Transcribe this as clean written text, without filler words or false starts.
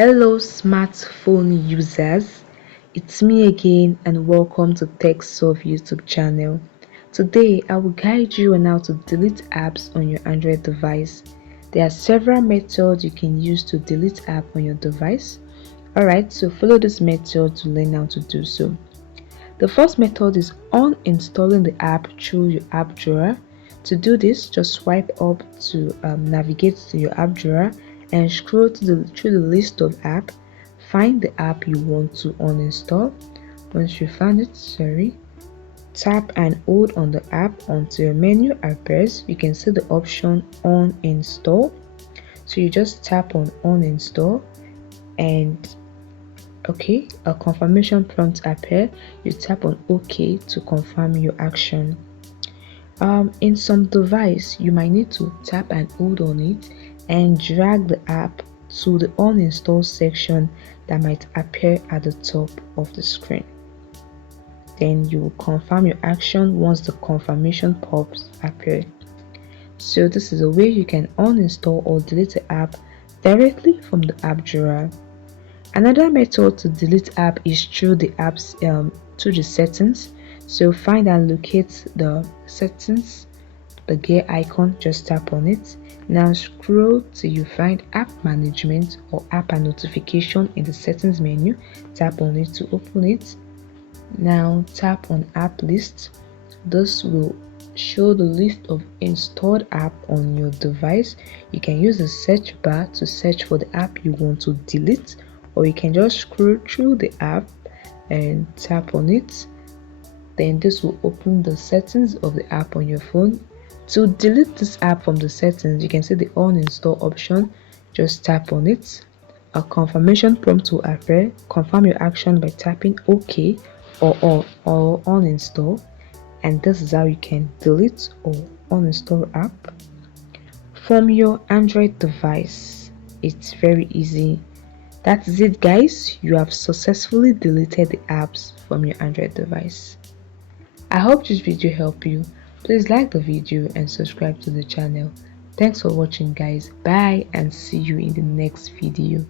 Hello, smartphone users. It's me again, and welcome to Tech Solve YouTube channel. Today, I will guide you on how to delete apps on your Android device. There are several methods you can use to delete app on your device. Alright, so follow this method to learn how to do so. The first method is uninstalling the app through your app drawer. To do this, just swipe up to navigate to your app drawer and scroll through the list of apps. Find the app you want to uninstall. Once you found it, tap and hold on the app until your menu appears. You can see the option uninstall. So you just tap on uninstall and a confirmation prompt appear. You tap on OK to confirm your action. In some device, you might need to tap and hold on it and drag the app to the uninstall section that might appear at the top of the screen. Then you will confirm your action once the confirmation pops appear. So this is a way you can uninstall or delete the app directly from the app drawer. Another method to delete app is through the settings. So find and locate the settings, the gear icon, just tap on it. Now scroll till you find app management or app and notification in the settings menu. Tap on it to open it. Now tap on app list. This will show the list of installed app on your device. You can use the search bar to search for the app you want to delete, or you can just scroll through the app and tap on it. Then this will open the settings of the app on your phone. To delete this app from the settings, you can see the uninstall option. Just tap on it. A confirmation prompt will appear. Confirm your action by tapping OK or uninstall. And this is how you can delete or uninstall app from your Android device. It's very easy. That is it, guys. You have successfully deleted the apps from your Android device. I hope this video helped you. Please like the video and subscribe to the channel. Thanks for watching, guys. Bye and see you in the next video.